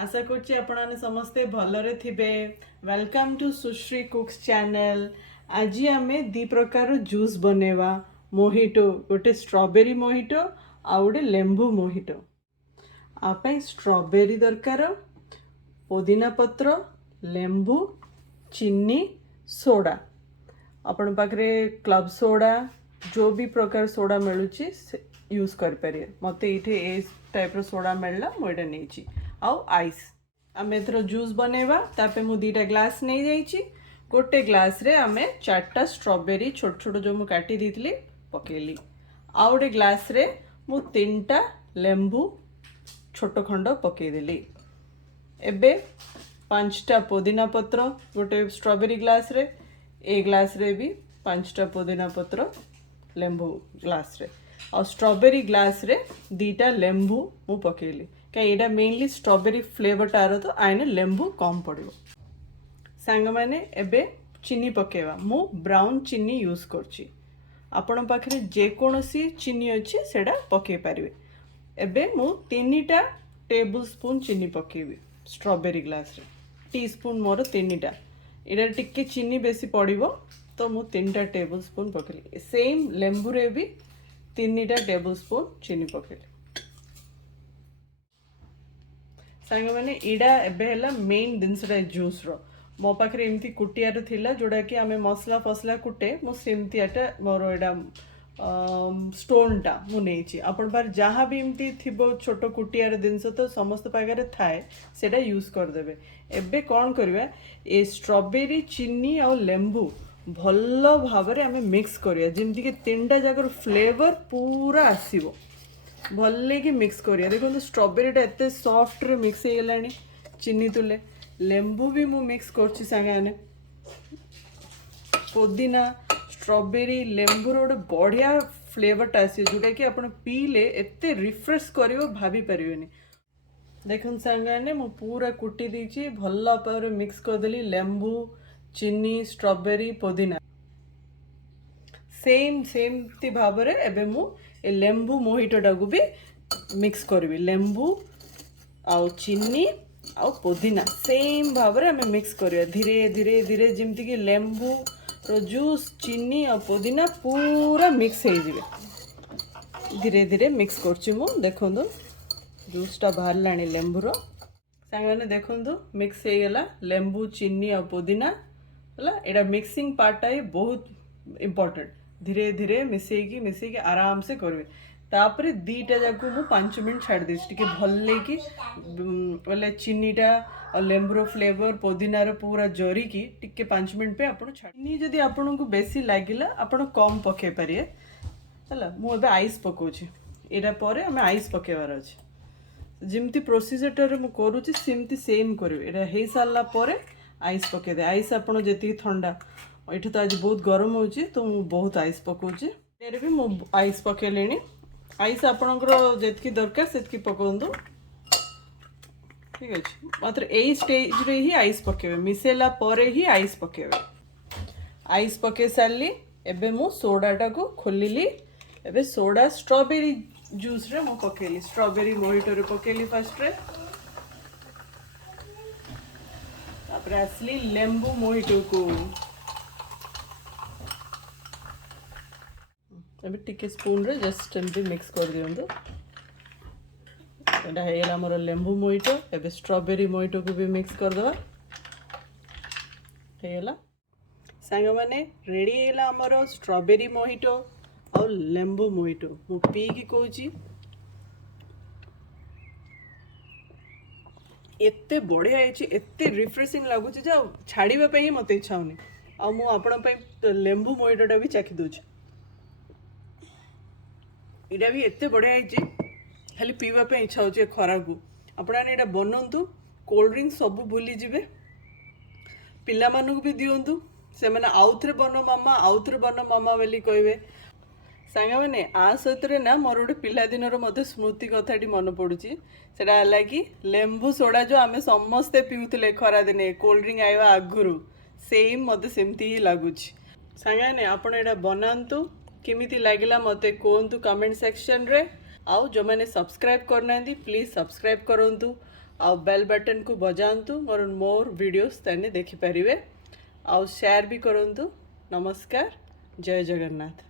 आशा करछि आपने समस्ते भलरे थिबे। Welcome to Sushree cooks channel. आज आम दी प्रकार जूस बनेवा। मोहिटो गोटे स्ट्रॉबेरी मोहिटो आ गोटे लेंबू मोहिटो। आप स्ट्रॉबेरी दरकार, पुदीना पत्र, लेंबू, चीनी, सोडा। आपण पाखरे क्लब सोडा जो भी प्रकार सोडा मिलूची यूज कर पारे। मते इथे ए टाइप रो सोडा मिलला मोइडा नेची आउ आइस। आम एथर जूस बनेवा तापे मु 2टा ग्लास नहीं जाइछि। गोटे ग्लास रे आमे 4टा स्ट्रॉबेरी छोट छोट जो मु काटी देथिली पकेली। आउ गोटे ग्लास रे मु 3टा लेंबू छोट खंड पकेदेली। एबे 5टा पुदीना पत्र गोटे स्ट्रॉबेरी ग्लास रे, ए ग्लास रे भी 5टा पुदीना पत्र लेंबू ग्लास रे, और स्ट्रॉबेरी ग्लास रे 2टा लेंबू मु पकेली। कहीं एटा मेनली स्ट्रॉबेरी फ्लेवर टार तो आइने लेंबू कम पड़ो। सांग माने एबे चीनी पकेवा। मु ब्राउन चीनी यूज करची। आपण पाखरे जे कोनोसी चीनी अछि सेडा पके पारिबे। एबे मु 3टा टेबल स्पून चीनी पकेबी स्ट्रॉबेरी ग्लास रे। टी स्पून मोर 3टा। इडा टिके चीनी बेसी पड़िबो तो मु 3टा टेबल स्पून पकेली। सेम लेंबू रे भी 3टा टेबल स्पून चीनी पकेली। सांग माने इडा एबे हैला मेन जिनसटा जूस रो। मो पाखरे एमती कुटियार थिला जोड़ा कि आमे मसला फसला कुटे मु सेमतियाटा मोर एडा स्टोनटा मु नेछि। आपण पार जहाँ भी एमती थिबो छोट कुटियार जिनस तो समस्त पाखरे थाए सेटा यूज कर देबे। एबे कोन करबा ए स्ट्रॉबेरी चीनी और लेंबू भल्लो भाबरे आमे मिक्स करिया जेमति कि 3टा जाकर फ्लेवर पूरा आसीबो। भले कि मिक्स करिया। देखो स्ट्रॉबेरीटा एते सॉफ्ट रे मिक्स हो गलानी चीनी तुले। लेंबू भी मु मिक्स करछि संगाने। पुदीना स्ट्रॉबेरी लेंबू रो बढ़िया फ्लेवरटा आसी जोटा कि आपण पीले एते रिफ्रेश करिवो भाभी परिवेनी। देखन संगाने मु पूरा कुटी दीची भल्ला पर मिक्स कर देली लेंबू चीनी स्ट्रॉबेरी पुदीना। सेम ती भाबरे एबे मु ए लेंबू मोहिटोटा को भी मिक्स करबी। लेंबू आउ चीनी आउ पुदीना सेम भाबरे हमें मिक्स करिया धीरे धीरे धीरे जेमति कि लेंबू रो जूस चीनी और पुदीना पूरा मिक्स हो जिवे। धीरे धीरे मिक्स करछि मु। देखंदो जूसटा बाहर लानी लेंबू रो सांगने देखंदो मिक्स हो गला लेंबू चीनी और पुदीना हला। एडा मिक्सिंग पार्टटा ही बहुत इंपोर्टेंट। धीरे धीरे मिसेकी आराम से करबे। तापरे 2टा जाको मु 5 मिनट छाड़ देछि टिके भल्ले कि बोले चीनीटा और लेंबू फ्लेवर पुदीना रो पूरा जरी की टिके 5 मिनट पे आपण छाड़। चीनी जदी आपण को बेसी लागिला आपण कम पके पारिए हला। मु एबे आइस पकोछि। एडा परे हम आइस पकेवार अछि। जिमती प्रोसीजर मु करूछि सिमती सेम करबे। एडा हे साला परे आइस पके दे। आइस आपण जेती ठंडा एठे तो आज बहुत गरम होची तो मु बहुत आइस पकोछि। एरे भी मु आइस पकेलेनी। आइस आपणकर जेतकी दरकार सेतकी पकोंदो। ठीक अछि। मात्र एई स्टेज रे ही आइस पकेबे। मिसेला परे ही आइस पकेबे। आइस पके सारली एबे मु सोडाटा को खोलिली। एबे सोडा स्ट्रॉबेरी जूस रे मु पकेली। स्ट्रॉबेरी मोहिटो रे पकेली फर्स्ट रे। तापर असली लेंबू मोहिटो को अभी टिके स्पून रे जस्ट एमती मिक्स कर दियंतु। एटा हेला मोर लेंबू मोहिटो। एबे स्ट्रॉबेरी मोहिटो को भी मिक्स कर दवा। हेला सांग माने रेडी हेला हमर स्ट्रॉबेरी मोहिटो और लेंबू मोहिटो। मु पी की कहूची एते बढ़िया है, एते रिफ्रेशिंग लगुच छाड़वा ही मत इच्छा होनी। आ मु आपण लेंबू मोहिटोटा भी चाखी दूची। इटा भी एते बढ़िया है खाली पीवा पे इच्छा होची खरा को। आपने एटा बनंतु कोल्ड ड्रिंक सब भूली जिवे। पिला मानू भी दियंतु से माने आउथरे बनो मामा बोली कहबे। सांग मैंने आ सहित ना मोर गोटे पिला दिन मत स्मृति कथाटी मन पड़ुची। सेटा है कि लेंबू सोडा जो आमे समस्ते पीउथिले खरा दिने कोल्ड ड्रिंक आइवा आगुरु सेम मत सेमती ही लगुच। सांग आपण एटा बनातु किमिति लागिला मते कहतु कमेंट सेक्शन रे। आउ जो मैंने सब्सक्राइब करना प्लीज सब्सक्राइब करंतु। आउ बेल बटन को बजातु मोर मोर वीडियोस ताने देखि परिवे आउ शेयर भी करंतु। नमस्कार, जय जगन्नाथ।